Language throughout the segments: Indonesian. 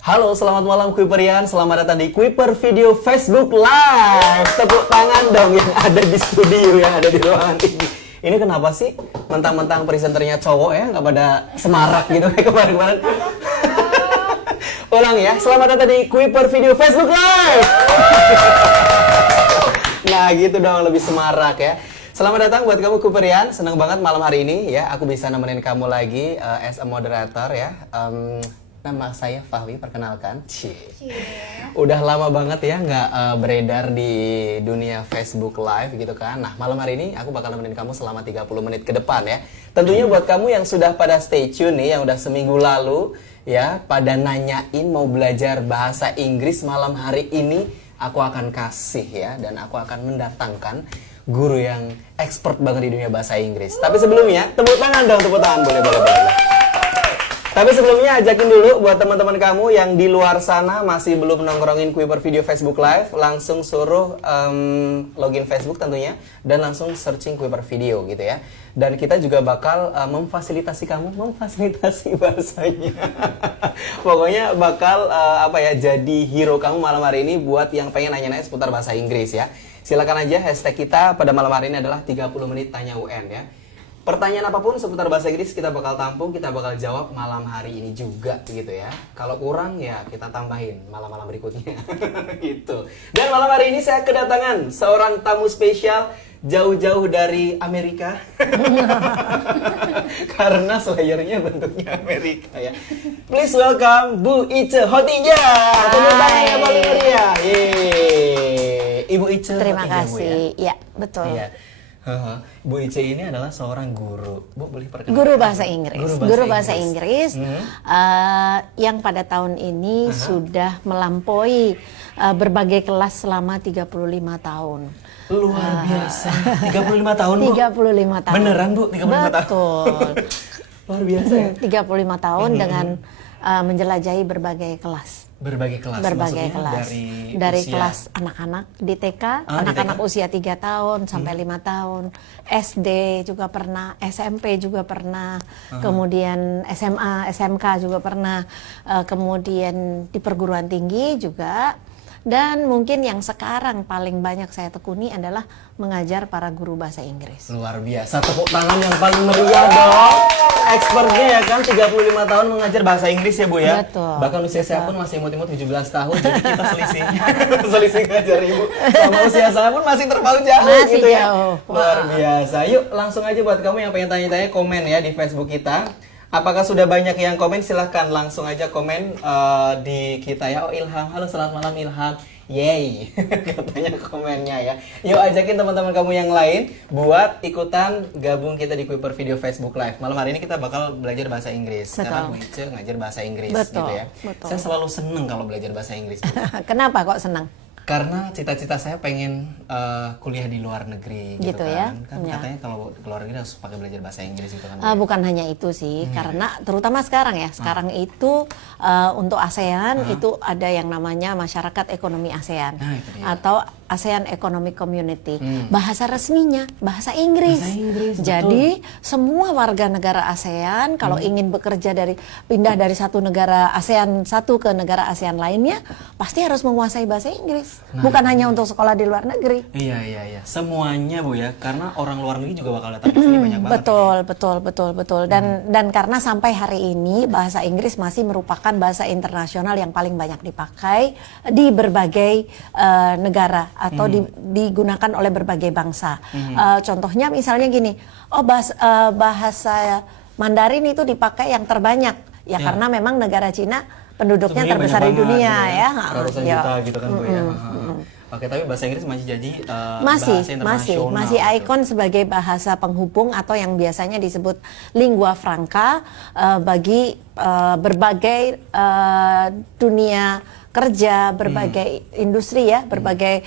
Halo, selamat malam Kuiperian. Selamat datang di Kuiper Video Facebook Live. Tepuk tangan dong yang ada di studio, yang ada di ruangan ini. Ini kenapa sih mentang-mentang presenternya cowok ya, nggak pada semarak gitu kayak kemarin-kemarin. Ulang ya, selamat datang di Kuiper Video Facebook Live. Nah gitu dong, lebih semarak ya. Selamat datang buat kamu Kuiperian. Senang banget malam hari ini ya, aku bisa nemenin kamu lagi as a moderator ya. Nama saya Fahwi, perkenalkan. Udah lama banget ya nggak beredar di dunia Facebook Live gitu kan. Nah malam hari ini aku bakal nemenin kamu selama 30 menit ke depan ya. Tentunya buat kamu yang sudah pada stay tune nih, yang udah seminggu lalu ya pada nanyain mau belajar bahasa Inggris, malam hari ini aku akan kasih ya. Dan aku akan mendatangkan guru yang expert banget di dunia bahasa Inggris. Tapi sebelumnya, tepuk tangan dong, tepuk tangan, boleh. Tapi sebelumnya ajakin dulu buat teman-teman kamu yang di luar sana masih belum nongkrongin Kuiper Video Facebook Live, langsung suruh login Facebook tentunya dan langsung searching Kuiper Video gitu ya. Dan kita juga bakal memfasilitasi kamu, memfasilitasi bahasanya. Pokoknya bakal jadi hero kamu malam hari ini buat yang pengen nanya-nanya seputar bahasa Inggris ya. Silakan aja, hashtag kita pada malam hari ini adalah 30 menit tanya UN ya. Pertanyaan apapun seputar bahasa Inggris kita bakal tampung, kita bakal jawab malam hari ini juga gitu ya. Kalau kurang ya kita tambahin malam-malam berikutnya gitu. Dan malam hari ini saya kedatangan seorang tamu spesial jauh-jauh dari Amerika. Karena slayernya bentuknya Amerika ya. Please welcome Bu Ice Hotija. Tepuk tangan ya paling meriah. Ibu Ice Terima Hotija, kasih. Bu, ya? Ya, betul. Iya. Bu Ice ini adalah seorang guru. Bu boleh perkenalkan? Guru bahasa Inggris. Guru bahasa Inggris yang pada tahun ini sudah melampaui berbagai kelas selama 35 tahun. Luar biasa. 35 tahun, Bu? 35 tahun. Beneran, Bu? 35 tahun? Betul. Luar biasa ya? 35 tahun dengan menjelajahi berbagai kelas. Berbagai kelas? Berbagai kelas. Dari usia... kelas anak-anak di TK, anak-anak usia 3 tahun sampai 5 tahun. SD juga pernah, SMP juga pernah, kemudian SMA, SMK juga pernah, kemudian di perguruan tinggi juga. Dan mungkin yang sekarang paling banyak saya tekuni adalah mengajar para guru bahasa Inggris. Luar biasa, tepuk tangan yang paling meriah dong. Expertnya ya kan, 35 tahun mengajar bahasa Inggris ya Bu ya. Betul. Bahkan usia saya pun masih imut-imut 17 tahun, jadi kita selisih. Selisih ngajar Ibu. Sama usia saya pun masih terpaut jauh masih gitu ya. jauh. Luar biasa. Yuk langsung aja buat kamu yang pengen tanya-tanya, komen ya di Facebook kita. Apakah sudah banyak yang komen? Silahkan langsung aja komen di kita ya. Oh Ilham, halo selamat malam Ilham. Yeay, katanya komennya ya. Yuk ajakin teman-teman kamu yang lain buat ikutan gabung kita di Kuiper Video Facebook Live. Malam hari ini kita bakal belajar bahasa Inggris. Betul. Karena Bu Ice ngajar bahasa Inggris Betul, gitu ya. betul. Saya selalu seneng kalau belajar bahasa Inggris. Kenapa kok senang? Karena cita-cita saya pengen kuliah di luar negeri gitu ya? kan. Kan Ya. katanya kalau ke luar negeri harus pakai belajar bahasa Inggris gitu kan. Bukan hanya itu sih, karena terutama sekarang ya, sekarang itu untuk ASEAN itu ada yang namanya Masyarakat Ekonomi ASEAN Itu dia. atau ASEAN Economic Community. Bahasa resminya bahasa Inggris. Bahasa Inggris, Jadi semua warga negara ASEAN kalau ingin bekerja pindah dari satu negara ASEAN satu ke negara ASEAN lainnya, pasti harus menguasai bahasa Inggris. Bukan hanya untuk sekolah di luar negeri. Iya. Semuanya Bu ya, karena orang luar negeri juga bakal datang ke sini banyak banget. Betul. Dan karena sampai hari ini bahasa Inggris masih merupakan bahasa internasional yang paling banyak dipakai di berbagai negara atau digunakan oleh berbagai bangsa. Contohnya misalnya gini, bahasa Mandarin itu dipakai yang terbanyak ya karena memang negara Cina penduduknya Sebenarnya terbesar di dunia gitu ya. Ratusan juta gitu kan Bu ya. Oke, tapi bahasa Inggris masih jadi bahasa internasional. masih ikon sebagai bahasa penghubung atau yang biasanya disebut lingua franca bagi berbagai dunia kerja, berbagai industri ya, berbagai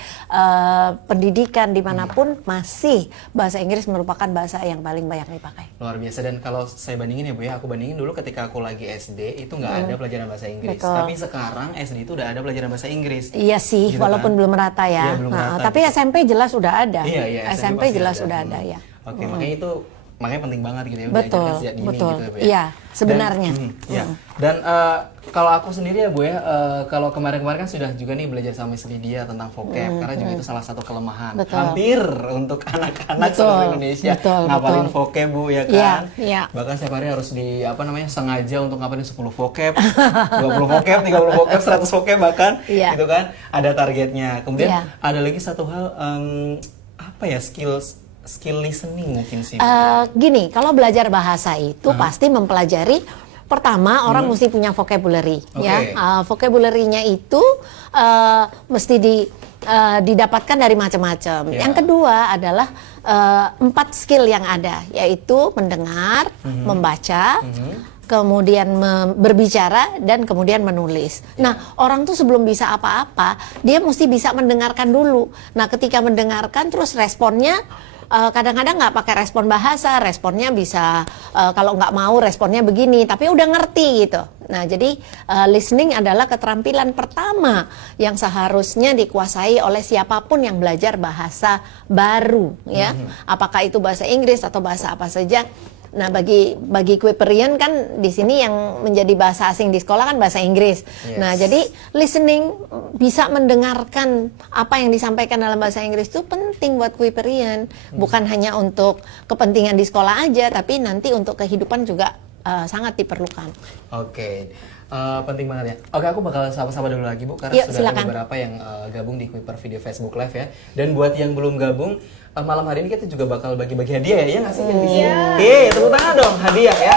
pendidikan dimanapun masih bahasa Inggris merupakan bahasa yang paling banyak dipakai. Luar biasa. Dan kalau saya bandingin ya Bu ya, aku bandingin dulu ketika aku lagi SD itu nggak ada pelajaran bahasa Inggris. Betul. Tapi sekarang SD itu udah ada pelajaran bahasa Inggris. Iya sih, gitu walaupun kan? belum rata ya. Iya, belum rata, tapi gitu. SMP jelas udah ada. Iya, SMP pasti jelas udah ada ya. Oke, makanya itu makanya penting banget gitu ya Betul, diajarkan sejak dini betul. gitu ya Bu ya. Iya, sebenarnya. Dan kalau aku sendiri ya Bu ya, kalau kemarin-kemarin kan sudah juga nih belajar sama Miss Lydia tentang vocab karena juga itu salah satu kelemahan Betul. hampir untuk anak-anak Betul, seluruh Indonesia betul, ngapalin betul. vocab Bu ya Iya, kan. iya. Bahkan setiap hari harus sengaja untuk ngapalin 10 vocab, 20 vocab, 30 vocab, 100 vocab bahkan Iya. gitu kan. Ada targetnya. Kemudian Iya. ada lagi satu hal apa ya skill listening mungkin sih. Gini, kalau belajar bahasa itu pasti mempelajari pertama orang mesti punya vocabulary ya. Oke. Vocabulary-nya itu mesti didapatkan dari macam-macam. Ya. Yang kedua adalah 4 skill yang ada, yaitu mendengar, membaca, kemudian berbicara, dan kemudian menulis. Nah, orang tuh sebelum bisa apa-apa, dia mesti bisa mendengarkan dulu. Nah, ketika mendengarkan terus responnya kadang-kadang nggak pakai respon bahasa, responnya bisa kalau nggak mau responnya begini, tapi udah ngerti gitu. Nah, jadi listening adalah keterampilan pertama yang seharusnya dikuasai oleh siapapun yang belajar bahasa baru, ya. Apakah itu bahasa Inggris atau bahasa apa saja. Nah, bagi Kuiperian kan di sini yang menjadi bahasa asing di sekolah kan bahasa Inggris. Yes. Nah, jadi listening, bisa mendengarkan apa yang disampaikan dalam bahasa Inggris itu penting buat Kuiperian. Bukan hanya untuk kepentingan di sekolah aja, tapi nanti untuk kehidupan juga sangat diperlukan. Oke. Penting banget ya. Oke, aku bakal sapa-sapa dulu lagi Bu karena Yuk, sudah silakan. ada beberapa yang gabung di Kuiper Video Facebook Live ya. Dan buat yang belum gabung, malam hari ini kita juga bakal bagi-bagi hadiah ya, nggak sih? Tepuk tangan dong, hadiah ya.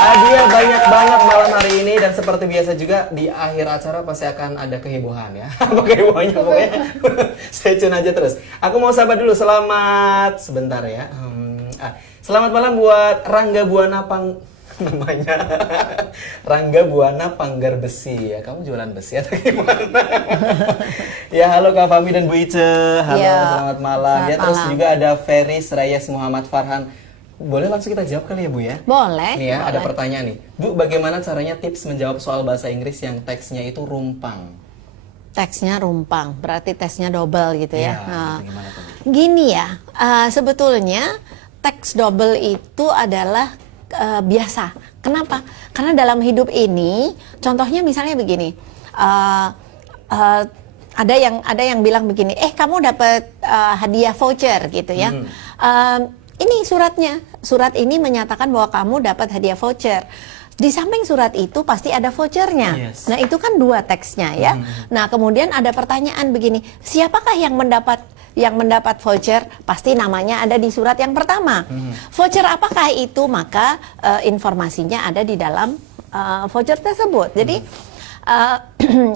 Hadiah banyak banget malam hari ini dan seperti biasa juga di akhir acara pasti akan ada kehebohan ya. Apa kehebohannya pokoknya. Stay tune aja terus. Aku mau sapa dulu, selamat sebentar ya. Selamat malam buat Rangga Buana namanya Rangga Buana Panggar Besi ya. Kamu jualan besi atau gimana? Ya, halo Kak Fami dan Bu Ice. Halo, Ya, selamat malam. selamat Ya, terus malam. juga ada Feris Rayes Muhammad Farhan. Boleh langsung kita jawab kali ya Bu ya? Boleh. Nih ya, ada boleh. pertanyaan nih. Bu, bagaimana caranya tips menjawab soal bahasa Inggris yang teksnya itu rumpang? Teksnya rumpang, berarti tesnya double gitu ya. Itu gimana tuh? Gini ya, sebetulnya teks double itu adalah biasa. Kenapa? Karena dalam hidup ini, contohnya misalnya begini, ada yang bilang begini, kamu dapat hadiah voucher gitu ya. Ini suratnya, surat ini menyatakan bahwa kamu dapat hadiah voucher. Di samping surat itu pasti ada vouchernya. Yes. Nah, itu kan 2 teksnya ya. Nah, kemudian ada pertanyaan begini, siapakah yang mendapat voucher? Pasti namanya ada di surat yang pertama. Voucher apakah itu? Maka informasinya ada di dalam voucher tersebut.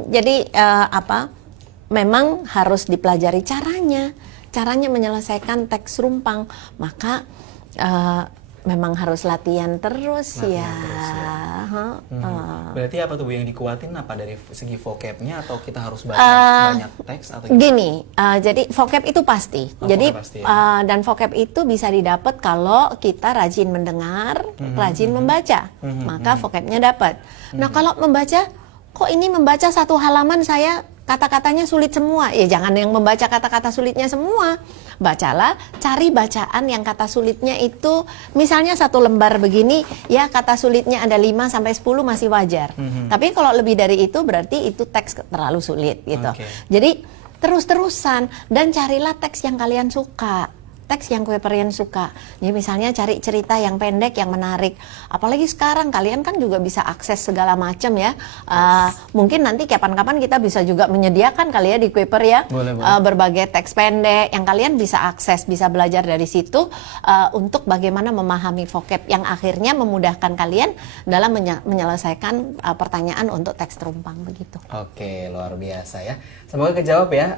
Jadi memang harus dipelajari caranya menyelesaikan teks rumpang. Maka memang harus latihan terus ya. Berarti apa tuh Bu yang dikuatin apa dari segi vocabnya atau kita harus baca banyak teks atau gimana? Gini, jadi vocab itu pasti. Jadi vocab pasti ya. dan vocab itu bisa didapat kalau kita rajin mendengar, rajin membaca, maka vocabnya dapat. Nah, kalau membaca, kok ini membaca 1 halaman saya kata-katanya sulit semua. Ya jangan yang membaca kata-kata sulitnya semua. Bacalah, cari bacaan yang kata sulitnya itu misalnya 1 lembar begini, ya kata sulitnya ada 5 sampai 10 masih wajar. Tapi kalau lebih dari itu berarti itu teks terlalu sulit gitu. Oke. Jadi terus-terusan dan carilah teks yang kalian suka. Teks yang Kuiperian suka. Jadi misalnya cari cerita yang pendek, yang menarik. Apalagi sekarang kalian kan juga bisa akses segala macam ya. Mungkin nanti kapan-kapan kita bisa juga menyediakan kali ya di Kuiper ya. Boleh. Berbagai teks pendek yang kalian bisa akses, bisa belajar dari situ untuk bagaimana memahami vocab yang akhirnya memudahkan kalian dalam menyelesaikan pertanyaan untuk teks terumpang begitu. Oke, luar biasa ya. Semoga kejawab ya.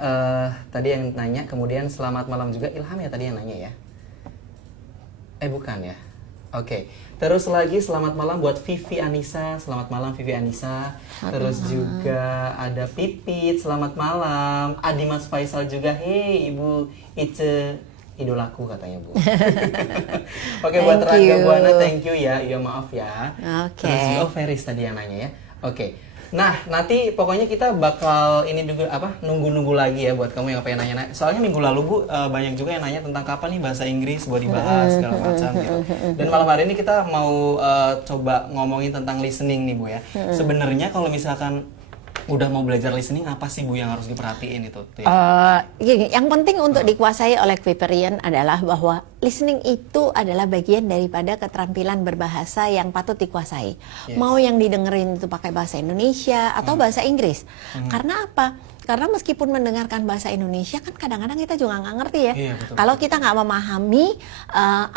Tadi yang nanya, kemudian selamat malam juga Ilham ya tadi yang nanya ya. Bukan ya. Oke. Terus lagi selamat malam buat Vivi Anissa. Selamat malam Vivi Anissa. Terus juga ada Pipit. Selamat malam. Adimas Faisal juga. Hey Ibu Ice, idolaku katanya Bu. Oke, buat Thank Rangga you. Buana thank you ya. Ya maaf ya. Oke. Terus Feris tadi yang nanya ya. Oke. Nah, nanti pokoknya kita bakal ini juga nunggu-nunggu lagi ya buat kamu yang pengen nanya-nanya. Soalnya minggu lalu Bu banyak juga yang nanya tentang kapan nih bahasa Inggris buat dibahas segala macam gitu. Dan malam hari ini kita mau coba ngomongin tentang listening nih Bu ya. Sebenarnya kalau misalkan udah mau belajar listening, apa sih Bu yang harus diperhatiin itu? Yang penting untuk dikuasai oleh Kuiperian adalah bahwa listening itu adalah bagian daripada keterampilan berbahasa yang patut dikuasai. Yes. Mau yang didengerin itu pakai bahasa Indonesia atau bahasa Inggris. Karena apa? Karena meskipun mendengarkan bahasa Indonesia kan kadang-kadang kita juga nggak ngerti ya. Iya, betul. Kalau kita nggak memahami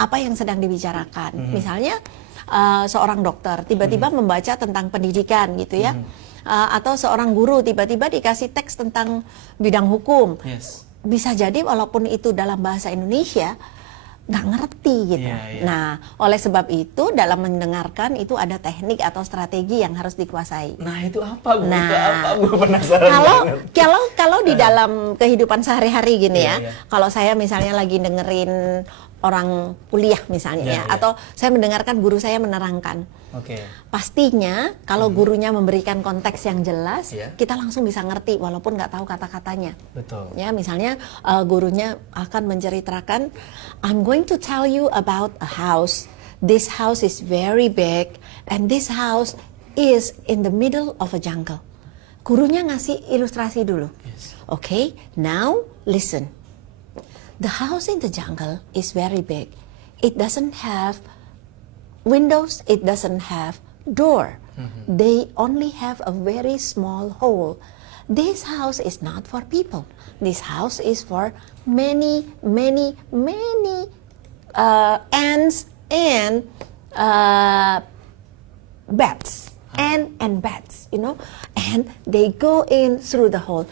apa yang sedang dibicarakan. Misalnya seorang dokter tiba-tiba membaca tentang pendidikan gitu ya. Atau seorang guru tiba-tiba dikasih teks tentang bidang hukum. Yes. Bisa jadi walaupun itu dalam bahasa Indonesia nggak ngerti gitu. Iya. Nah, oleh sebab itu dalam mendengarkan itu ada teknik atau strategi yang harus dikuasai. Nah, itu apa Bu? Nah, Itu apa Bu? Penasaran banget. Kalau di dalam kehidupan sehari-hari gini ya, Iya. kalau saya misalnya lagi dengerin orang kuliah misalnya Iya, ya, iya. atau saya mendengarkan guru saya menerangkan. Oke. Pastinya kalau gurunya memberikan konteks yang jelas, Iya. kita langsung bisa ngerti walaupun nggak tahu kata-katanya. Betul. Ya, misalnya gurunya akan menceritakan, I'm going to tell you about a house. This house is very big and this house is in the middle of a jungle. Gurunya ngasih ilustrasi dulu. Yes. Okay, now listen. The house in the jungle is very big. It doesn't have windows, it doesn't have door. They only have a very small hole. This house is not for people. This house is for many ants and bats. And bats, you know, and they go in through the hole.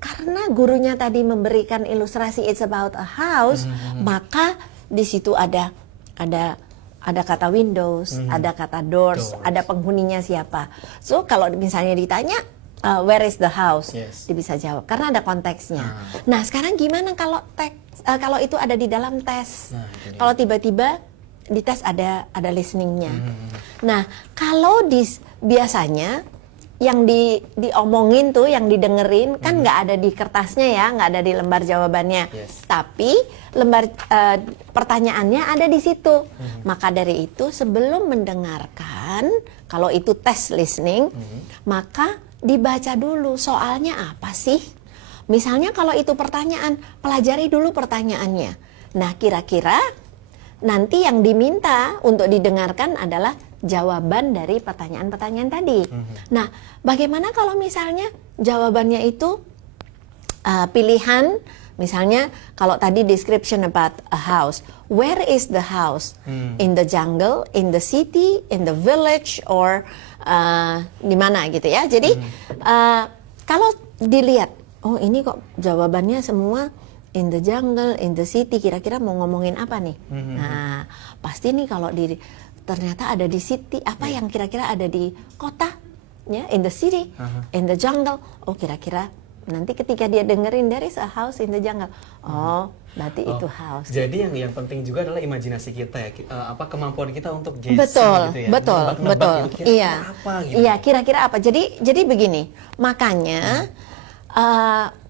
Karena gurunya tadi memberikan ilustrasi it's about a house, maka di situ ada kata windows, ada kata doors, ada penghuninya siapa. So kalau misalnya ditanya where is the house, Yes. dia bisa jawab karena ada konteksnya. Nah sekarang gimana kalau kalau itu ada di dalam tes? Nah, itu dia. Kalau tiba-tiba di tes ada listeningnya. Nah kalau biasanya yang diomongin tuh, yang didengerin kan nggak ada di kertasnya ya, nggak ada di lembar jawabannya. Yes. Tapi lembar pertanyaannya ada di situ. Maka dari itu sebelum mendengarkan, kalau itu tes listening, maka dibaca dulu soalnya apa sih. Misalnya kalau itu pertanyaan, pelajari dulu pertanyaannya. Nah kira-kira nanti yang diminta untuk didengarkan adalah jawaban dari pertanyaan-pertanyaan tadi. Nah, bagaimana kalau misalnya jawabannya itu pilihan, misalnya kalau tadi description about a house, where is the house? In the jungle, in the city, in the village, or di mana gitu ya. Jadi kalau dilihat, oh ini kok jawabannya semua in the jungle, in the city, kira-kira mau ngomongin apa nih? Nah, pasti nih kalau ternyata ada di city, apa yang kira-kira ada di kota, ya, in the city, in the jungle. Oh, kira-kira nanti ketika dia dengerin there is a house in the jungle. Oh, berarti itu house. Jadi yang penting juga adalah imajinasi kita ya, kemampuan kita untuk guessing Betul, gitu ya. betul, Nebak-nebak betul. gitu, kira-kira Iya, apa gitu. iya, kira-kira apa? Jadi begini, makanya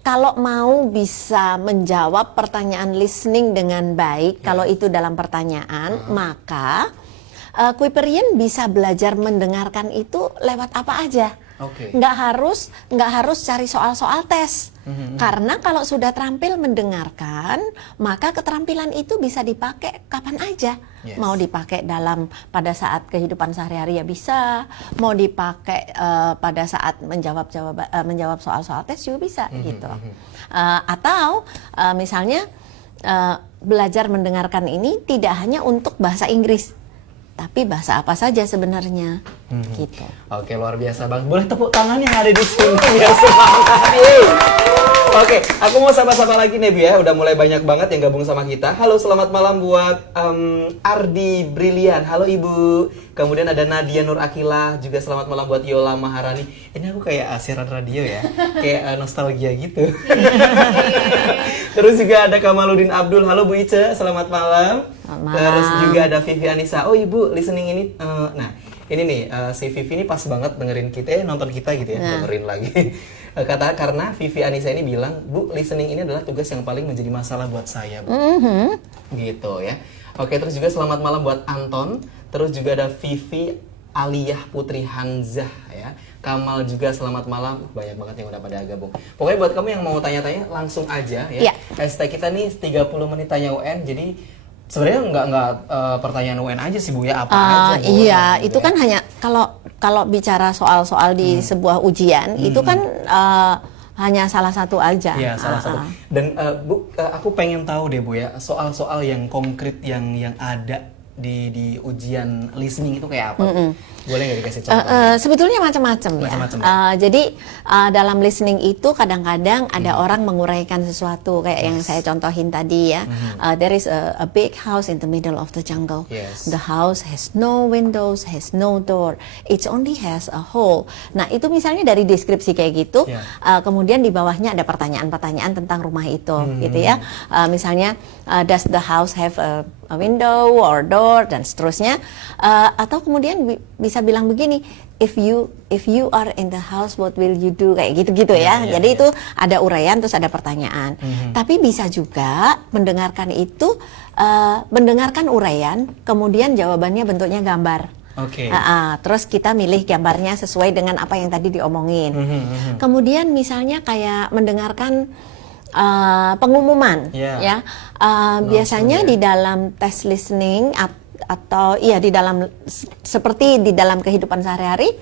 kalau mau bisa menjawab pertanyaan listening dengan baik, kalau itu dalam pertanyaan, maka Kuiperian bisa belajar mendengarkan itu lewat apa aja. Oke. Nggak harus cari soal-soal tes. Karena kalau sudah terampil mendengarkan, maka keterampilan itu bisa dipakai kapan aja. Yes. Mau dipakai pada saat kehidupan sehari-hari ya bisa, mau dipakai pada saat menjawab soal-soal tes juga bisa gitu. Atau misalnya belajar mendengarkan ini tidak hanya untuk bahasa Inggris, tapi bahasa apa saja sebenarnya, gitu. Oke, luar biasa Bang. Boleh tepuk tangan yang ada di sini biar semangat. Oke, aku mau sapa-sapa lagi nih Bu ya. Udah mulai banyak banget yang gabung sama kita. Halo, selamat malam buat Ardi Brilian. Halo Ibu. Kemudian ada Nadia Nur Akila. Juga selamat malam buat Yola Maharani. Ini aku kayak siaran radio ya. Kayak nostalgia gitu. Terus juga ada Kamaludin Abdul. Halo Bu Ice, selamat malam. Selamat malam. Terus juga ada Vivi Anissa. Oh Ibu, listening ini. Nah, Ini nih, si Vivi ini pas banget dengerin kita, nonton kita gitu ya, dengerin lagi. Karena Vivi Anissa ini bilang, Bu, listening ini adalah tugas yang paling menjadi masalah buat saya, Bu. Gitu ya. Oke, terus juga selamat malam buat Anton. Terus juga ada Vivi Aliyah Putri Hanzah ya. Kamal juga selamat malam. Banyak banget yang udah pada gabung. Pokoknya buat kamu yang mau tanya-tanya langsung aja ya. Iya. Hashtag kita nih 30 menit tanya UN. Jadi sebenarnya nggak pertanyaan UN aja sih Bu ya, apa aja boleh, Iya, gitu itu ya. kan hanya kalau bicara soal-soal di sebuah ujian itu kan hanya salah satu aja. Iya, salah satu. Dan Bu, aku pengen tahu deh Bu ya, soal-soal yang konkret yang ada di ujian listening itu kayak apa? Boleh nggak dikasih contoh? Sebetulnya macam-macam ya. Macam-macam ya? Jadi dalam listening itu kadang-kadang ada orang menguraikan sesuatu kayak yang saya contohin tadi ya. There is a big house in the middle of the jungle. Yes. The house has no windows, has no door. It only has a hole. Nah itu misalnya dari deskripsi kayak gitu. Yeah. Kemudian di bawahnya ada pertanyaan-pertanyaan tentang rumah itu, gitu ya. Misalnya does the house have a window or door dan seterusnya. Atau kemudian bisa bilang begini, if you are in the house what will you do, kayak gitu-gitu ya. Jadi itu ada uraian terus ada pertanyaan. Tapi bisa juga mendengarkan itu mendengarkan uraian kemudian jawabannya bentuknya gambar. Oke. Terus kita milih gambarnya sesuai dengan apa yang tadi diomongin. Kemudian misalnya kayak mendengarkan pengumuman, ya. Biasanya di dalam tes listening atau iya di dalam seperti di dalam kehidupan sehari-hari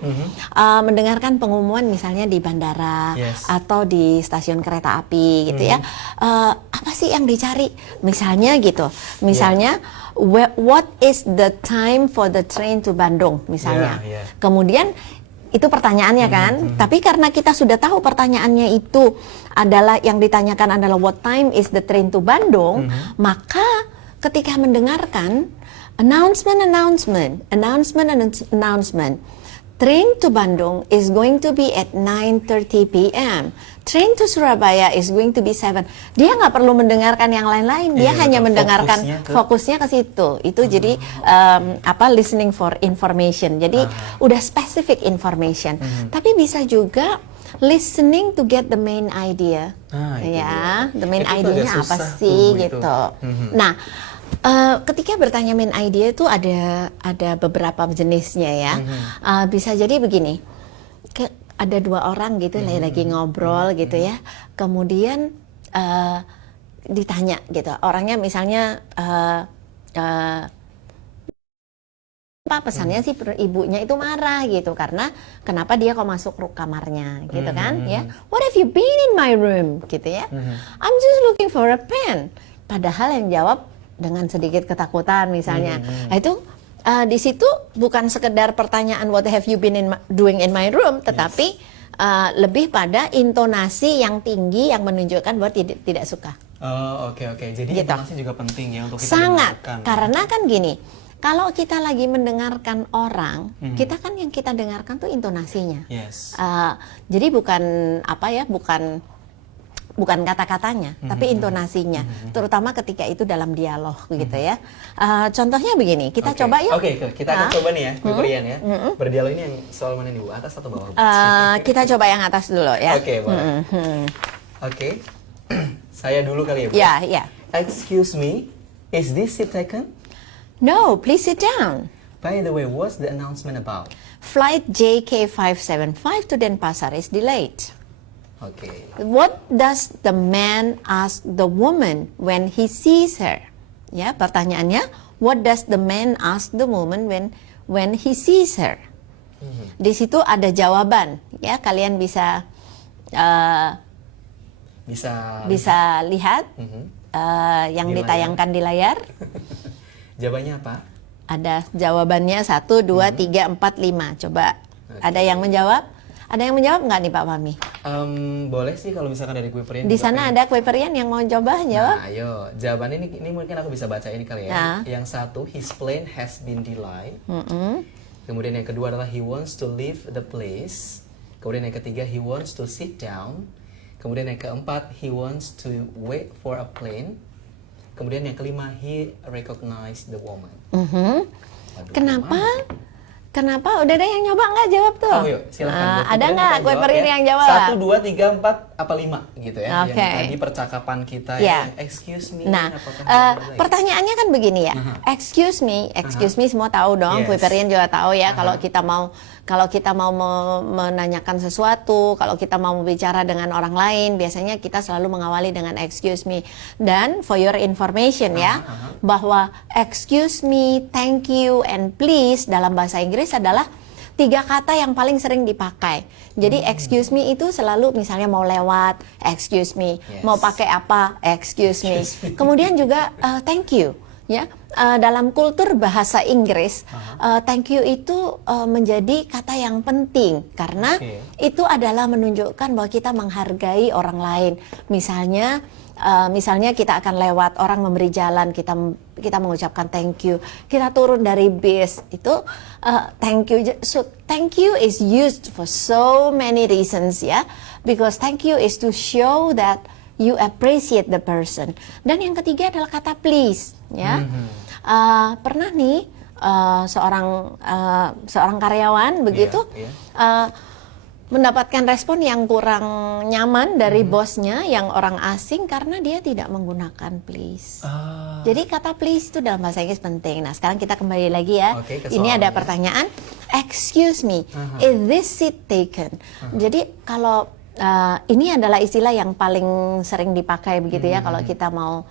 mendengarkan pengumuman misalnya di bandara atau di stasiun kereta api gitu ya. Apa sih yang dicari? Misalnya gitu. Misalnya what is the time for the train to Bandung misalnya. Kemudian itu pertanyaannya kan, tapi karena kita sudah tahu pertanyaannya itu adalah yang ditanyakan adalah what time is the train to Bandung, maka ketika mendengarkan announcement, train to Bandung is going to be at 9:30 p.m. Train to Surabaya is going to be 7. Dia nggak perlu mendengarkan yang lain-lain, dia hanya mendengarkan fokusnya ke situ. Itu jadi listening for information. Jadi udah specific information. Tapi bisa juga listening to get the main idea. Ya, the main idea-nya apa sih gitu. Nah, ketika bertanya main idea itu ada beberapa jenisnya ya. Bisa jadi begini. Ada dua orang gitu lagi ngobrol gitu ya. Kemudian ditanya gitu. Orangnya misalnya apa pesannya sih ibunya itu marah gitu karena kenapa dia kok masuk kamarnya gitu kan ya. What have you been in my room gitu ya. I'm just looking for a pen. Padahal yang jawab dengan sedikit ketakutan misalnya. Nah itu di situ bukan sekedar pertanyaan what have you been doing in my room, tetapi lebih pada intonasi yang tinggi yang menunjukkan bahwa tidak suka. Oh, oke. Jadi gitu. Intonasi juga penting ya untuk kita sangat dengarkan. Karena kan gini, kalau kita lagi mendengarkan orang, kita kan yang kita dengarkan tuh intonasinya. Jadi bukan bukan kata-katanya, tapi intonasinya, terutama ketika itu dalam dialog gitu ya. Contohnya begini, kita coba yuk. Oke, kita akan coba nih ya, Korean ya. Berdialog ini yang soal mana nih Bu? Atas atau bawah? Kita coba yang atas dulu ya. Oke, boleh. Oke, saya dulu kali ya Bu? Ya. Excuse me, is this seat taken? No, please sit down. By the way, what's the announcement about? Flight JK575 to Denpasar is delayed. Okay. What does the man ask the woman when he sees her? Ya, pertanyaannya, what does the man ask the woman when he sees her? Di situ ada jawaban, ya kalian bisa lihat yang ditayangkan di layar. Jawabannya apa? Ada jawabannya 1, 2, 3, 4, 5. Coba ada yang menjawab? Ada yang menjawab nggak nih Pak Fahmi? Boleh sih kalau misalkan dari kue perian. Di sana ada kue perian yang mau coba jawab? Nah, ayo. Jawabannya ini mungkin aku bisa baca ini kali ya. Nah. Yang satu, his plane has been delayed. Kemudian yang kedua adalah he wants to leave the place. Kemudian yang ketiga, he wants to sit down. Kemudian yang keempat, he wants to wait for a plane. Kemudian yang kelima, he recognized the woman. Kenapa Kenapa? Udah ada yang nyoba nggak jawab tuh? Oh yuk, silakan. Ada nggak kue peri yang jawab? 1, 2, 3, 4, apa 5 gitu ya. Oke. Yang tadi percakapan kita Ya. excuse me. Nah, apakah benar? pertanyaannya kan begini ya. Excuse me semua tahu dong. Yes. Kue perian juga tahu ya. Kalau kita mau menanyakan sesuatu, kalau kita mau berbicara dengan orang lain, biasanya kita selalu mengawali dengan excuse me. Dan for your information ya, bahwa excuse me, thank you, and please dalam bahasa Inggris adalah 3 kata yang paling sering dipakai. Jadi excuse me itu selalu misalnya mau lewat, excuse me, Yes. mau pakai apa, excuse me. Kemudian juga thank you, ya. Dalam kultur bahasa Inggris, thank you itu menjadi kata yang penting karena itu adalah menunjukkan bahwa kita menghargai orang lain. Misalnya kita akan lewat orang memberi jalan, kita mengucapkan thank you. Kita turun dari bis itu thank you. So thank you is used for so many reasons ya, because thank you is to show that you appreciate the person. Dan yang ketiga adalah kata please ya. Pernah nih seorang karyawan begitu. Mendapatkan respon yang kurang nyaman dari bosnya yang orang asing karena dia tidak menggunakan please. Jadi kata please itu dalam bahasa Inggris penting. Nah sekarang kita kembali lagi ya. Ini ada pertanyaan, excuse me, is this seat taken? Jadi kalau ini adalah istilah yang paling sering dipakai begitu ya kalau kita mau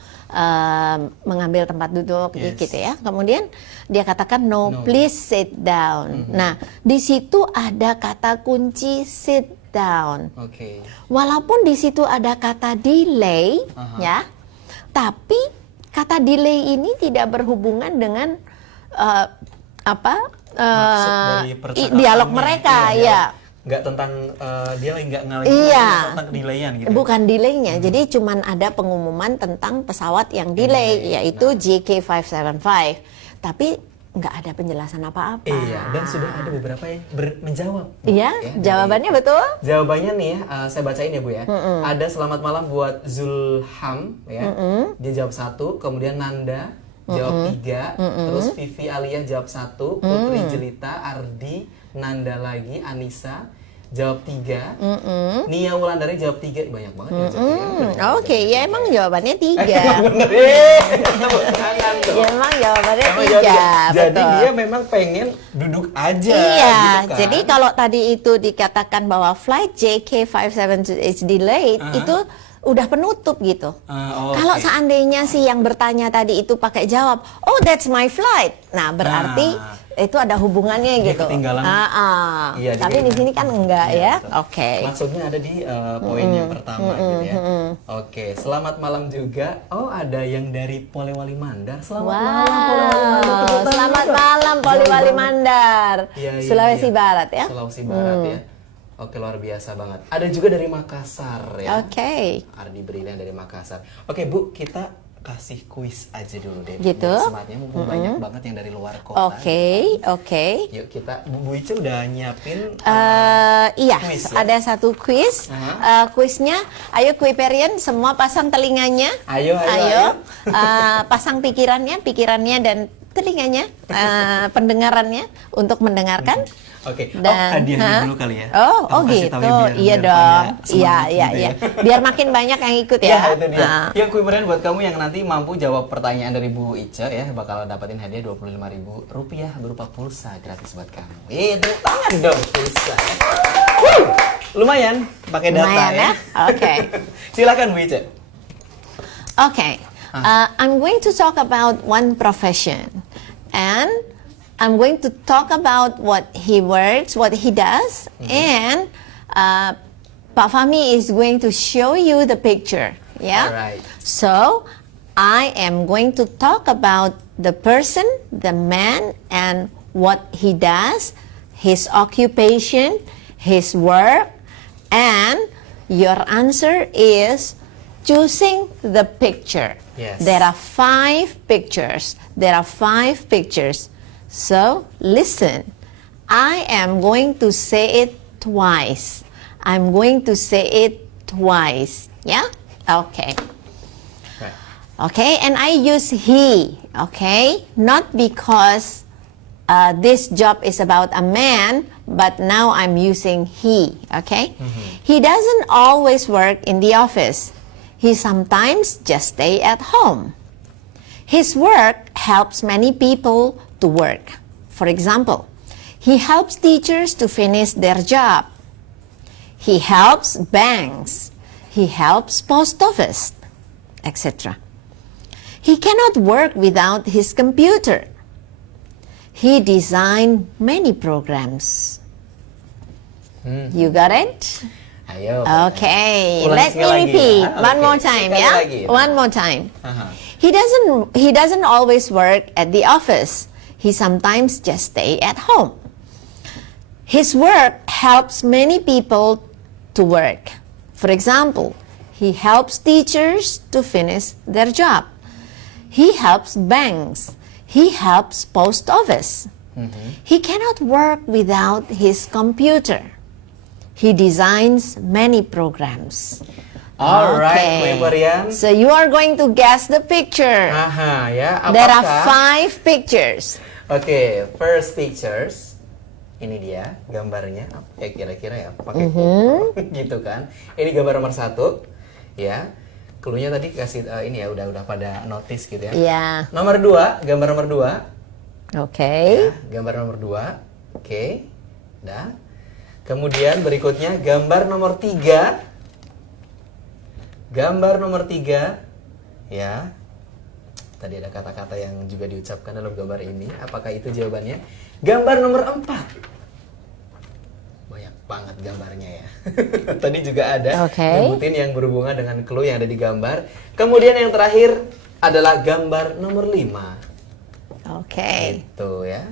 mengambil tempat duduk gitu ya. Kemudian dia katakan no, please sit down. Nah, di situ ada kata kunci sit down. Walaupun di situ ada kata delay ya. Tapi kata delay ini tidak berhubungan dengan dialog mereka ya. Nggak tentang dia lagi nggak ngalahin tentang delayan gitu. Bukan delaynya, jadi cuman ada pengumuman tentang pesawat yang delay, yaitu JK575. Tapi nggak ada penjelasan apa-apa. Iya, dan sudah ada beberapa yang menjawab. Iya, jawabannya betul? Jawabannya nih saya bacain ya Bu ya. Ada selamat malam buat Zulham ya. Dia jawab 1, kemudian Nanda jawab 3, terus Vivi Aliyah jawab 1, Putri Jelita, Ardi, Nanda lagi, Anissa jawab 3, Nia Wulandari jawab 3, banyak banget yang jawab 3. Oke, ya emang jawabannya 3. Bener. Ya emang jawabannya 3. Jadi dia memang pengen duduk aja. Iya, gitu kan. jadi kalau tadi itu dikatakan bahwa flight JK57 is delayed, itu udah penutup gitu. Kalau seandainya si yang bertanya tadi itu pakai jawab, oh that's my flight. Nah, berarti itu ada hubungannya dia gitu. Ketinggalan. Iya, tapi di sini kan enggak ya. Oke. Maksudnya ada di poin yang pertama gitu ya. Oke, selamat malam juga. Oh, ada yang dari Polewali Mandar. Selamat malam Polewali Mandar. Selamat malam Polewali Mandar. Sulawesi Barat ya. Sulawesi Barat ya. Oke, luar biasa banget. Ada juga dari Makassar ya. Oke. Ardi Brilian dari Makassar. Oke Bu, kita kasih kuis aja dulu deh. Gitu. Semuanya mumpung banyak banget yang dari luar kota. Oke. Yuk kita, Bu Ica udah nyiapin iya, kuis, ya? ada satu kuis. Kuisnya, ayo Kuiperian semua pasang telinganya. Ayo. Pasang pikirannya dan telinganya, pendengarannya untuk mendengarkan. Oke. Dan, hadiahnya dulu kali ya. Gitu. Iya dong. Iya. Biar makin banyak yang ikut ya. Ya, itu dia. Yang Kuiperian buat kamu yang nanti mampu jawab pertanyaan dari Bu Ica ya, bakal dapetin hadiah Rp25.000 berupa pulsa gratis buat kamu. Tepuk tangan dong pulsa. Lumayan pakai data. Lumayan ya. Oke. Silakan Bu Ica. Okay, I'm going to talk about one profession, and I'm going to talk about what he works, what he does, and Pak Fahmi is going to show you the picture. Yeah. Alright. So I am going to talk about the person, the man, and what he does, his occupation, his work, and your answer is choosing the picture. Yes. There are 5 pictures. So listen. I am going to say it twice. Yeah? Okay. Right. Okay, and I use he, okay? Not because this job is about a man, but now I'm using he, okay? He doesn't always work in the office. He sometimes just stay at home. His work helps many people to work. For example, he helps teachers to finish their job. He helps banks. He helps post office, etc. He cannot work without his computer. He designed many programs. You got it? Ayo. Okay, Ulang let sekali me lagi repeat ya. one Oke, more time, sekali ya. lagi. One more time. Aha. He doesn't always work at the office. He sometimes just stay at home. His work helps many people to work. For example, he helps teachers to finish their job. He helps banks. He helps post office. He cannot work without his computer. He designs many programs. Alright, Kue Perian. So you are going to guess the picture. Aha, ya. There are Apakah? 5 pictures. Oke, first pictures. Ini dia gambarnya. Apa ya kira-kira ya? Pakai kuku. Gitu kan. Ini gambar nomor 1. Ya. Cluenya tadi kasih ini ya udah pada notice gitu ya. Ya. Nomor 2, gambar nomor 2. Oke. Ya, gambar nomor 2. Oke. Dah. Kemudian berikutnya gambar nomor 3. Gambar nomor 3. Ya. Tadi ada kata-kata yang juga diucapkan dalam gambar ini. Apakah itu jawabannya? Gambar nomor 4. Banyak banget gambarnya ya. Tadi juga ada Oke. nyebutin yang berhubungan dengan clue yang ada di gambar. Kemudian yang terakhir adalah gambar nomor 5. Oke. Itu ya.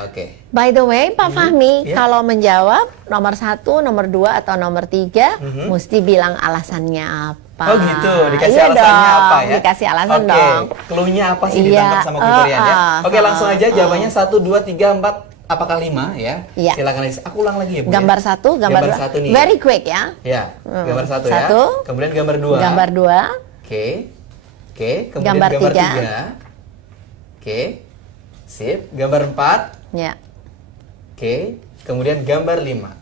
Oke. By the way, Pak Fahmi, ya. kalau menjawab nomor 1, nomor 2, atau nomor 3, mesti bilang alasannya apa. Oh gitu, dikasih Iya alasannya dong, apa ya? Dikasih alasan Oke, dong. clue-nya apa sih Iya, ditangkap sama Kuperian ya? Oke, langsung aja jawabannya 1, 2, 3, 4, apakah 5 ya? Iya. Silakan aku ulang lagi ya Bu. Gambar ya? 1, gambar 2. satu nih. Very quick ya. Ya, gambar 1 ya. Satu. Kemudian gambar 2. Gambar 2. Oke. Oke, kemudian Gambar gambar tiga. 3. Oke. Sip, gambar 4. Ya. Oke. Kemudian gambar 5.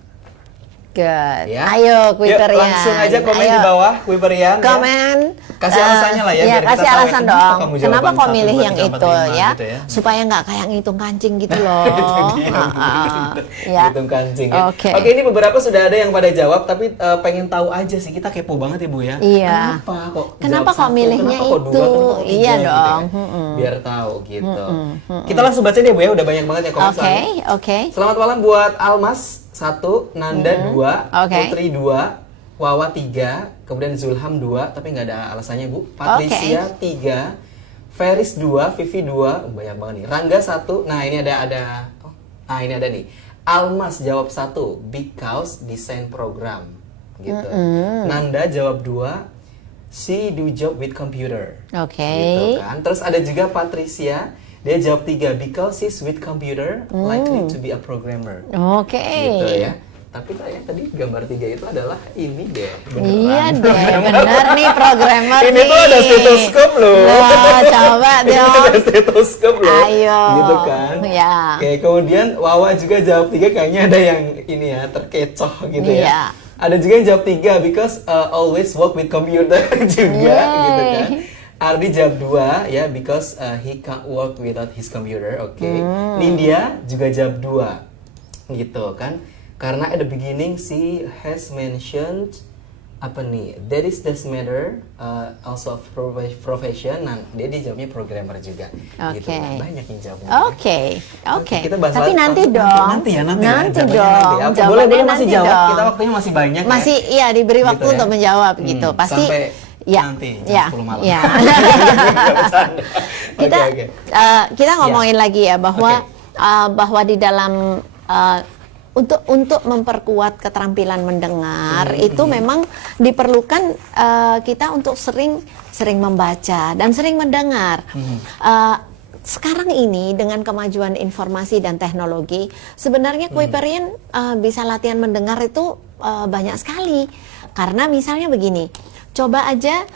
Good. Ya. Ayo, Yuk, Kuperian. langsung aja komen Ayo. di bawah Kuperian ya. Komen. Kasih alasannya lah ya, Iya, biar kita kasih tahu ya, alasan kenapa dong. kamu Kenapa jawaban kok 1, milih 2, yang 3, 4, itu 5 ya? gitu ya. Supaya nggak kayak ngitung kancing gitu loh. Ya. Hitung kancing ya. Oke. Oke, ini beberapa sudah ada yang pada jawab, tapi pengen tahu aja sih, kita kepo banget ya Bu ya. Iya. Kenapa kok jawab 1, milihnya kenapa kok 2, itu? kenapa kok 3 Iya gitu dong. ya. Biar tahu gitu. Kita langsung baca deh Bu ya, udah banyak banget yang komen Oke, soalnya. oke. Selamat malam buat Almas 1, Nanda 2, Oke. Putri 2, Wawa 3, kemudian Zulham 2, tapi nggak ada alasannya Bu. Patricia 3, Feris 2, Vivi 2, banyak banget nih. Rangga 1, nah ini ada, ini ada nih. Almas jawab 1, because design program, gitu. Nanda jawab 2, she do job with computer. Oke. Gitu kan. Terus ada juga Patricia, dia jawab 3, because she's with computer, likely to be a programmer. Oke. Gitu ya. Tapi kayaknya tadi gambar 3 itu adalah ini deh. Iya beneran. deh, bener nih programmer Ini nih. tuh ada stetoskop loh. Nah, coba Ini dong. ada stetoskop loh. Ayo. Gitu kan. Ya. Oke, kemudian Wawa juga jawab 3, kayaknya ada yang ini ya, terkecoh gitu Iya. ya. Ada juga yang jawab 3, because always work with computer juga gitu kan. Ardi jawab 2 ya, because he can't work without his computer. Oke. Nindya juga jawab 2. Gitu kan. Karena at the beginning she has mentioned apa nih, that is does matter, also of profession. Nah, dia jawabnya programmer juga. Gitu. Oke. Banyak yang jawab. Oke. Kita bahas Tapi nanti nanti, dong. Nanti ya, nanti Nanti jawabannya dong. nanti ya. Oke, Jawabannya boleh masih nanti jawab. dong. Kita waktunya masih banyak Masih ya. iya diberi waktu Gitu ya. untuk menjawab gitu. Pasti Sampai ya. nanti jam Ya. 10 malam. Ya. Nggak bercanda. kita Oke. kita ngomongin lagi ya bahwa Oke. bahwa di dalam untuk memperkuat keterampilan mendengar itu memang diperlukan kita untuk sering membaca dan sering mendengar. Sekarang ini dengan kemajuan informasi dan teknologi, sebenarnya Kuperian bisa latihan mendengar itu banyak sekali. Karena misalnya begini, coba aja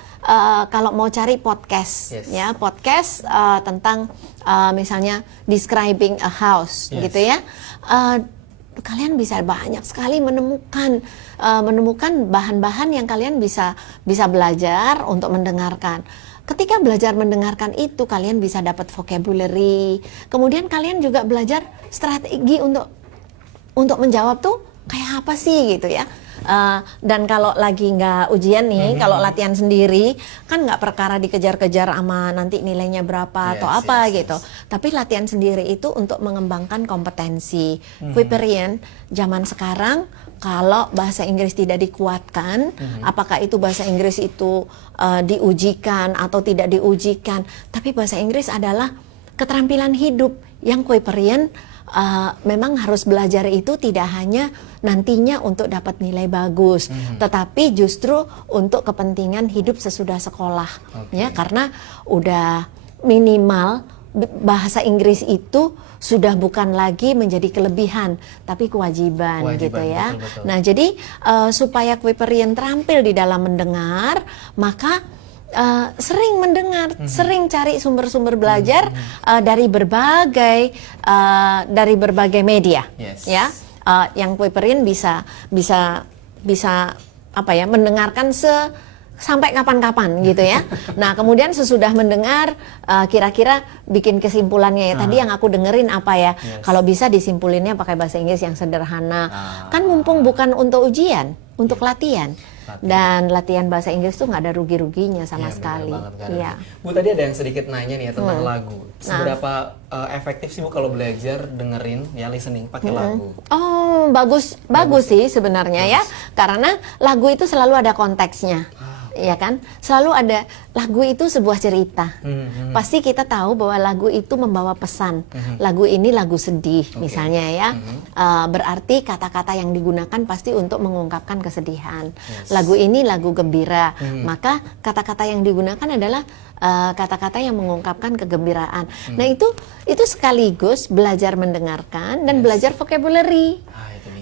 kalau mau cari podcast, ya podcast tentang misalnya describing a house, gitu ya. Kalian bisa banyak sekali menemukan bahan-bahan yang kalian bisa belajar untuk mendengarkan. Ketika belajar mendengarkan itu, kalian bisa dapat vocabulary. Kemudian kalian juga belajar strategi untuk menjawab tuh kayak apa sih gitu ya. Dan kalau lagi nggak ujian nih, kalau latihan sendiri kan nggak perkara dikejar-kejar sama nanti nilainya berapa atau apa gitu. Tapi latihan sendiri itu untuk mengembangkan kompetensi. Kuiperian zaman sekarang kalau bahasa Inggris tidak dikuatkan, apakah itu bahasa Inggris itu diujikan atau tidak diujikan, tapi bahasa Inggris adalah keterampilan hidup yang Kuiperian memang harus belajar itu tidak hanya nantinya untuk dapat nilai bagus, tetapi justru untuk kepentingan hidup sesudah sekolah, ya, karena udah minimal bahasa Inggris itu sudah bukan lagi menjadi kelebihan, tapi kewajiban gitu ya. Betul. Nah, jadi supaya Kuiperian terampil di dalam mendengar, maka sering mendengar, sering cari sumber-sumber belajar dari berbagai media, ya. Yang Kuiperian bisa apa ya, mendengarkan sampai kapan-kapan gitu ya. Nah, kemudian sesudah mendengar kira-kira bikin kesimpulannya ya. Tadi yang aku dengerin apa ya? Kalau bisa disimpulinnya pakai bahasa Inggris yang sederhana. Kan mumpung bukan untuk ujian, untuk latihan. Dan latihan bahasa Inggris tuh nggak ada rugi-ruginya sama sekali. Iya. Bu, tadi ada yang sedikit nanya nih ya tentang lagu. Seberapa efektif sih Bu kalau belajar dengerin ya, listening pakai lagu? Oh, bagus sih sebenarnya ya. Karena lagu itu selalu ada konteksnya. Ya kan, selalu ada, lagu itu sebuah cerita. Pasti kita tahu bahwa lagu itu membawa pesan. Lagu ini lagu sedih misalnya ya, berarti kata-kata yang digunakan pasti untuk mengungkapkan kesedihan. Lagu ini lagu gembira, maka kata-kata yang digunakan adalah kata-kata yang mengungkapkan kegembiraan. Nah, itu sekaligus belajar mendengarkan dan belajar vocabulary.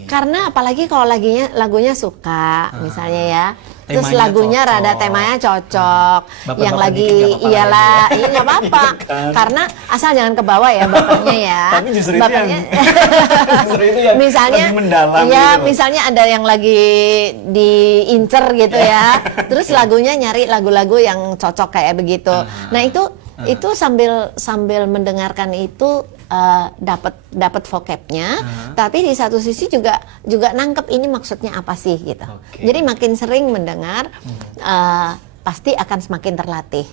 Karena apalagi kalau lagunya suka misalnya ya, terus lagunya cocok, rada temanya cocok, yang lagi iyalah, iya nggak apa-apa, karena asal jangan ke bawah ya bapaknya ya. Tapi justru bapaknya, justru itu yang misalnya, lagi mendalam ya gitu. Misalnya ada yang lagi diincer gitu ya, terus lagunya nyari lagu-lagu yang cocok kayak begitu. Nah itu sambil mendengarkan itu dapat vocabnya, tapi di satu sisi juga nangkep ini maksudnya apa sih gitu. Jadi makin sering mendengar, pasti akan semakin terlatih,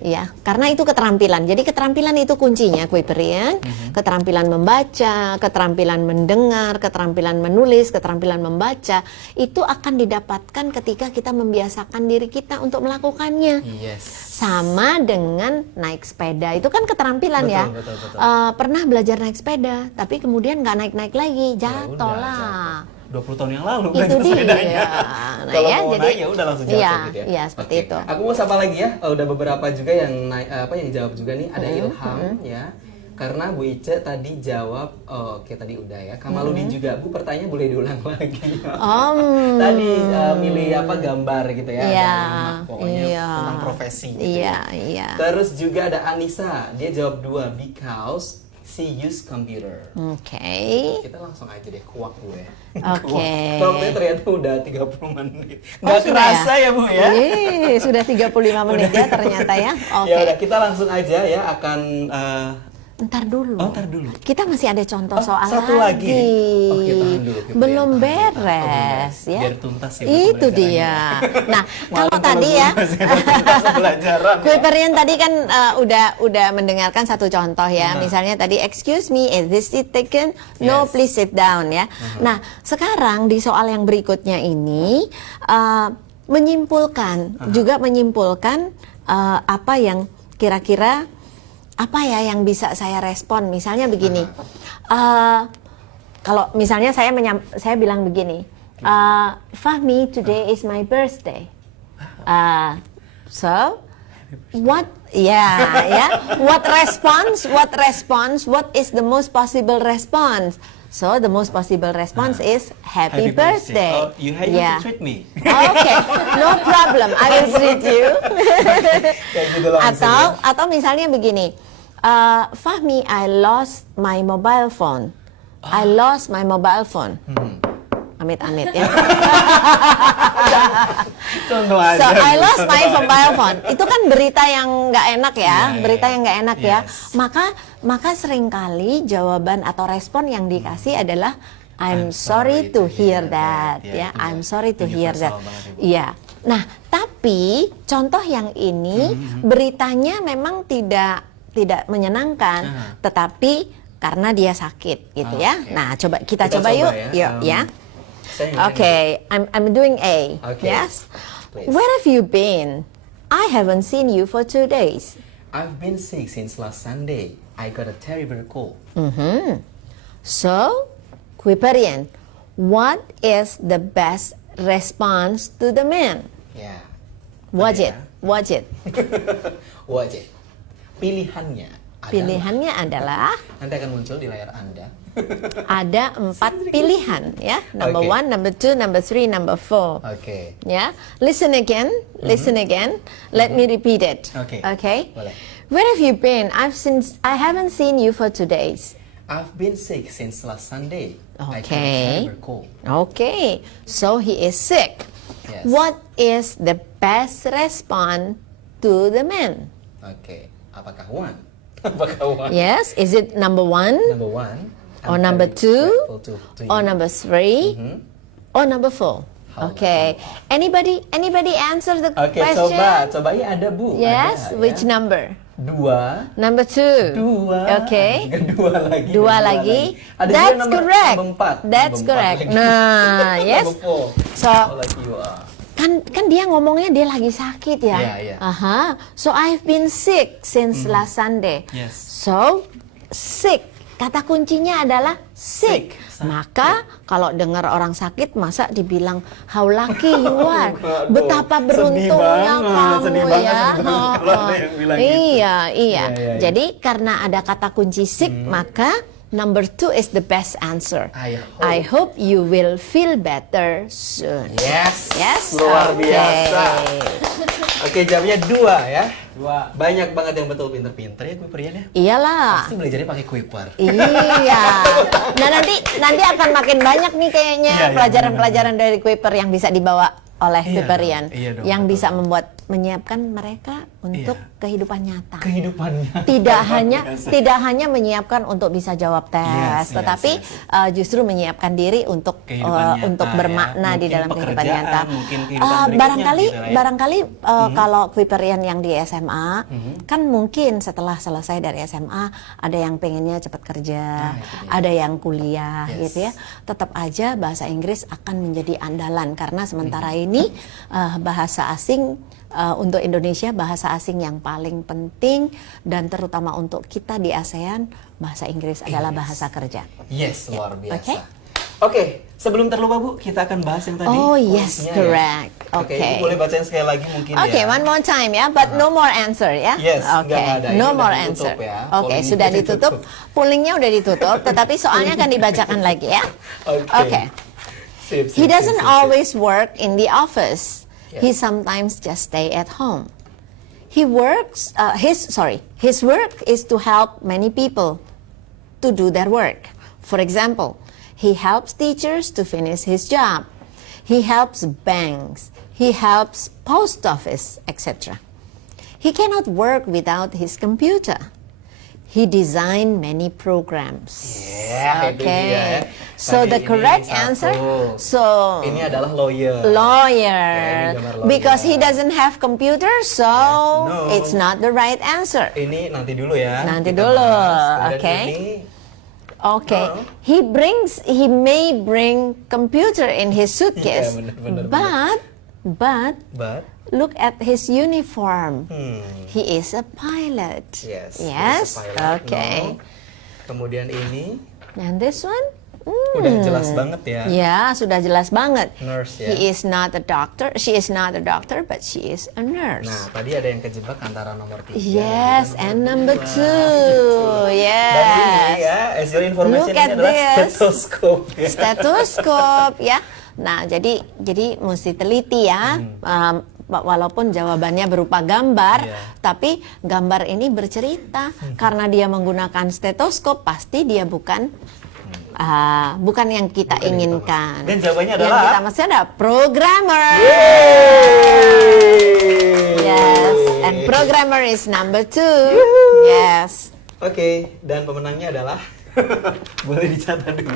ya. Karena itu keterampilan. Jadi keterampilan itu kuncinya, Kuiperian. Keterampilan membaca, keterampilan mendengar, keterampilan menulis, keterampilan membaca itu akan didapatkan ketika kita membiasakan diri kita untuk melakukannya. Sama dengan naik sepeda, itu kan keterampilan ya. Betul. Pernah belajar naik sepeda, tapi kemudian nggak naik lagi, jatuh lah. 20 tahun yang lalu itu dia. Nah, kalau mau naik ya udah langsung jatuh gitu ya. Iya, seperti itu. Aku mau sapa lagi ya. Udah beberapa juga yang yang jawab juga nih. Ada Ilham ya. Karena Bu Ice tadi jawab, oke tadi udah ya. Kamaludin juga, Bu pertanyaan boleh diulang lagi. Tadi milih apa gambar gitu ya. Iya. Pokoknya tentang profesi gitu. Iya. Terus juga ada Anissa, dia jawab 2 because she use computer. Kita langsung aja deh kuak gue. Waktunya ternyata udah 30 menit. Nggak kerasa ya Bu ya? Sudah 35 menit ya ternyata ya. Ya udah, kita langsung aja ya akan Ntar dulu. Ntar dulu. Kita masih ada contoh soal satu lagi. Oke, tahan dulu. Belum beres ya. Biar tuntas ya. Itu dia. Nah, kalau tadi ya, Kuiperian tadi kan udah mendengarkan satu contoh ya. Misalnya tadi, excuse me, is this seat taken? No, please sit down ya. Nah, sekarang di soal yang berikutnya ini juga menyimpulkan apa yang kira-kira apa ya yang bisa saya respon. Misalnya begini, kalau misalnya saya bilang begini, Fahmi, today is my birthday, so what what is the most possible response? So the most possible response is happy birthday. Oh, you have Yeah. to treat me. Okay, no problem. I will treat you. Kayak gitu langsung ya. Atau misalnya begini, Fahmi, I lost my mobile phone. I lost my mobile phone. Amit-amit ya. Contoh aja. So I lost my mobile phone. Itu kan berita yang nggak enak ya, berita yang nggak enak ya. Yes. Maka seringkali jawaban atau respon yang dikasih adalah I'm sorry to hear that, ya. I'm sorry to hear that. Iya. Nah, tapi contoh yang ini beritanya memang tidak menyenangkan, tetapi karena dia sakit gitu ya. Okay. Nah, kita coba yuk, ya. Okay, I'm doing A. Okay. Yes. Please. Where have you been? I haven't seen you for 2 days. I've been sick since last Sunday. I got a terrible cold. So, Kuiperian, what is the best response to the man? Ya. Watch Ada it. Watch it. Wajib. Pilihannya adalah, Pilihannya adalah nanti akan muncul di layar Anda. ada 4 pilihan ya. Number Okay. 1, number 2, number 3, number 4. Oke. Yeah. Listen again. Listen again. Let me repeat it. Okay. Okay. Boleh. Where have you been? I haven't seen you for 2 days. I've been sick since last Sunday. I got a Okay. terrible cold. Okay. So he is sick. Yes. What is the best response to the man? Oke. Apakah one? Apakah one? Yes. Is it number 1? Number one. Or I'm number very 2? grateful to you. Or number 3? Or number 4? How Okay. Anybody answer the Oke, question? coba ya ada Bu. Yes. Ada, Which ya. number? 2. Number 2. 2. Okay. Ada juga 2 lagi. Dua dan lagi. Ada juga That's number, correct. Number 4. That's correct. Nah, yes. Number 4. So, like you are. kan dia ngomongnya dia lagi sakit ya. Iya, iya. Aha. So I've been sick since last Sunday. Yes. So sick. Kata kuncinya adalah sick. Sick. Maka kalau dengar orang sakit masa dibilang how lucky you are. Aduh, Betapa sedih beruntungnya banget, sedih kamu banget ya. sebetulnya kalau ada yang bilang gitu. Iya. Iya. Jadi karena ada kata kunci sick, maka number 2 is the best answer. I hope you will feel better soon. Yes. Yes. Luar Okay. biasa. Oke, jawabnya 2 ya. 2. Banyak banget yang betul pinter-pinter ya Kuiperian ya. Iyalah. Pasti belajarnya pakai Kuiper. Iya. Nah nanti akan makin banyak nih kayaknya Iya, pelajaran-pelajaran dari Kuiper yang bisa dibawa oleh Iya Kuiperian, dong, iya dong, yang betul. bisa menyiapkan mereka untuk kehidupan nyata. Kehidupannya. Tidak hanya menyiapkan untuk bisa jawab tes, Yes, tetapi yes. justru menyiapkan diri untuk Kehidupan nyata, untuk bermakna ya. di Mungkin dalam kehidupan pekerjaan, nyata. mungkin kehidupan berikutnya Barangkali gitu lah ya. barangkali kalau Kuiperian yang di SMA kan mungkin setelah selesai dari SMA ada yang pengennya cepat kerja, itu dia. ada yang kuliah Yes. gitu ya. Tetap aja bahasa Inggris akan menjadi andalan karena sementara ini bahasa asing untuk Indonesia bahasa asing yang paling penting dan terutama untuk kita di ASEAN bahasa Inggris adalah bahasa kerja. Yes, luar biasa. Oke. Oke, sebelum terlupa Bu, kita akan bahas yang tadi. Oh yes, kuisnya ya. correct. Oke, Oke. Ibu boleh bacain sekali lagi mungkin Oke, ya. one more time ya, but no more answer ya. Yes, Oke, nggak ada. Ini no udah more ditutup answer. ya. Oke, Pollingnya sudah udah ditutup. Pollingnya udah ditutup, tetapi soalnya akan dibacakan lagi ya. Oke. Sip, He sip, doesn't sip. always work in the office. Yes. He sometimes just stay at home. He works. His work is to help many people to do their work. For example, he helps teachers to finish his job. He helps banks. He helps post office, etc. He cannot work without his computer. He designed many programs. Ya, itu dia ya. So Tadi the ini correct satu. answer, so Ini adalah lawyer. lawyer, ini gambar lawyer. because he doesn't have computer, so No. it's not the right answer. Ini nanti dulu ya. Nanti kita dulu, bahas. Kemudian oke. Ini, Okay, Oh. he may bring computer in his suitcase, Iya, benar. but but look at his uniform. hmm, He is a pilot. yes. Yes. there's a pilot, Okay. no. Kemudian ini And this one, Udah jelas banget ya. Ya, sudah jelas banget. Nurse ya. He is not a doctor. She is not a doctor, but she is a nurse. Nah, tadi ada yang kejebak antara nomor 3 Yes, and number 2. Dan Yes. ini ya, as your information Look ini at adalah this. stetoskop. Ya. Stetoskop ya. Nah, jadi mesti teliti ya. Walaupun jawabannya berupa gambar, Iya. tapi gambar ini bercerita karena dia menggunakan stetoskop, pasti dia bukan yang kita Bukan yang inginkan. Dan jawabannya Yang adalah kita maksud ada programmer. Yeay! Yes, and programmer is number 2. Yes. Oke, dan pemenangnya adalah boleh dicatat dulu.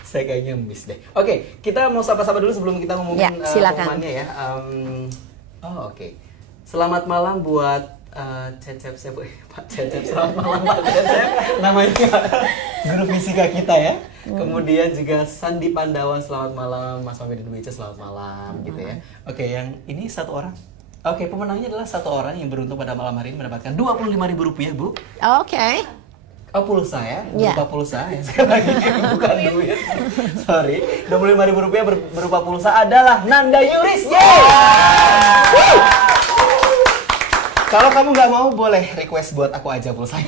Saya kayaknya miss deh. Oke, kita mau sapa-sapa dulu sebelum kita ngomongin Ya, silakan. pengumumannya ya. Oke. Selamat malam buat Cecep, Pak Cecep. Selamat malam Pak Cecep. Namanya guru fisika kita ya. Kemudian juga Sandi Pandawan, selamat malam. Mas Mami Wice, selamat malam gitu ya. Oke, yang ini satu orang. Oke, pemenangnya adalah satu orang yang beruntung pada malam hari ini mendapatkan Rp25.000, Bu. Oke. Oh, pulsa ya? Ya. Berupa pulsa ya? Sekali lagi, bukan duit. Sorry, Rp25.000 berupa pulsa adalah Nanda Yuris. Yeay! Kalau kamu nggak mau, boleh request buat aku aja pulsanya.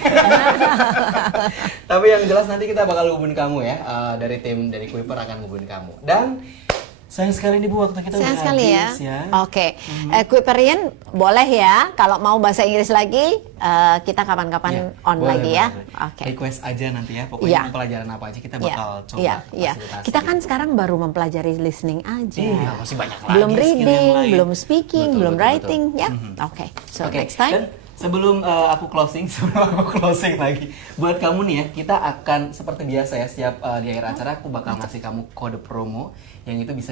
Tapi yang jelas nanti kita bakal hubungin kamu ya. Dari tim dari Kuiper akan hubungin kamu. Dan sayang sekali nih Bu, waktu kita Sayang udah sekali habis ya. ya. Oke, Kuiperian boleh ya. Kalau mau bahasa Inggris lagi, kita kapan-kapan on boleh, lagi ya. boleh. Oke. Request aja nanti ya. Pokoknya Iya. pelajaran apa aja kita Iya, bakal coba iya, iya. fasilitasi. Kita kan sekarang baru mempelajari listening aja. Iya, masih banyak lagi Belum skill yang reading, lain. belum speaking, Betul, belum betul, writing, betul. ya. Oke. So Oke, next time. Dan sebelum aku closing, lagi, buat kamu nih ya, kita akan seperti biasa ya, setiap di akhir acara aku bakal ngasih kamu kode promo yang itu bisa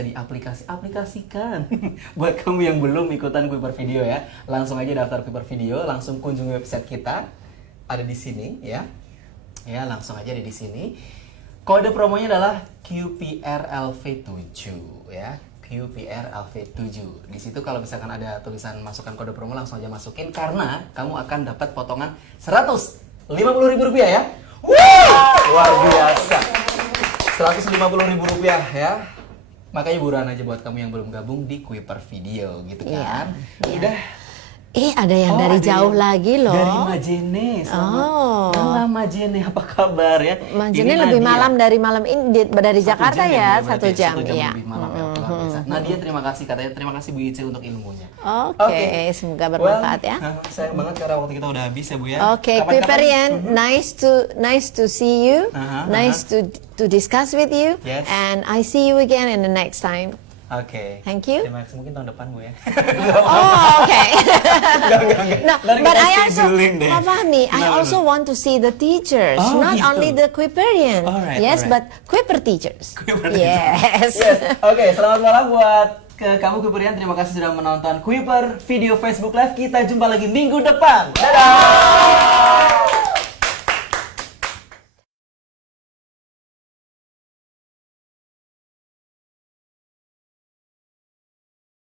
aplikasikan buat kamu yang belum ikutan Kuiper Video ya. Langsung aja daftar Kuiper Video, langsung kunjungi website kita, ada di sini ya. Ya, langsung aja ada di sini. Kode promonya adalah QPRLV7 ya. QPRLV7. Di situ kalau misalkan ada tulisan masukkan kode promo, langsung aja masukin karena kamu akan dapat potongan Rp150.000 ya. Luar biasa. Rp150.000 ya. Makanya buruan aja buat kamu yang belum gabung di Kuiper Video gitu kan. Iya. Udah. Ada yang dari ada jauh yang lagi loh. Dari Majene. Oh. Halo Majene, apa kabar ya? Majene Ini lebih Nadia. malam dari malam ini dari Jakarta Satu jam ya, berarti, 1 jam. 1 jam Iya. lebih malam ya, luar biasa. Nadia terima kasih katanya, terima kasih Bu Ice untuk ilmunya. Oke, semoga bermanfaat ya. Sayang banget karena waktu kita udah habis ya Bu ya. Oke, Kapan-kapan- Kuiperian, nice to see you, nice to discuss with you, Yes. and I see you again in the next time. Oke. Thank you. Terima kasih, mungkin tahun depan Bu ya. Oh, okay. No, Ntar but kita I also, scheduling deh. Pak Fahmi, I Kenapa also tuh? want to see the teachers, Oh, not gitu. only the Kuiperian. Alright, Yes, alright. but Kuiper teachers. Kuiper Yes. Yes. Oke, selamat malam buat kamu Kuiperian. Terima kasih sudah menonton Kuiper Video Facebook Live. Kita jumpa lagi minggu depan. Dadah.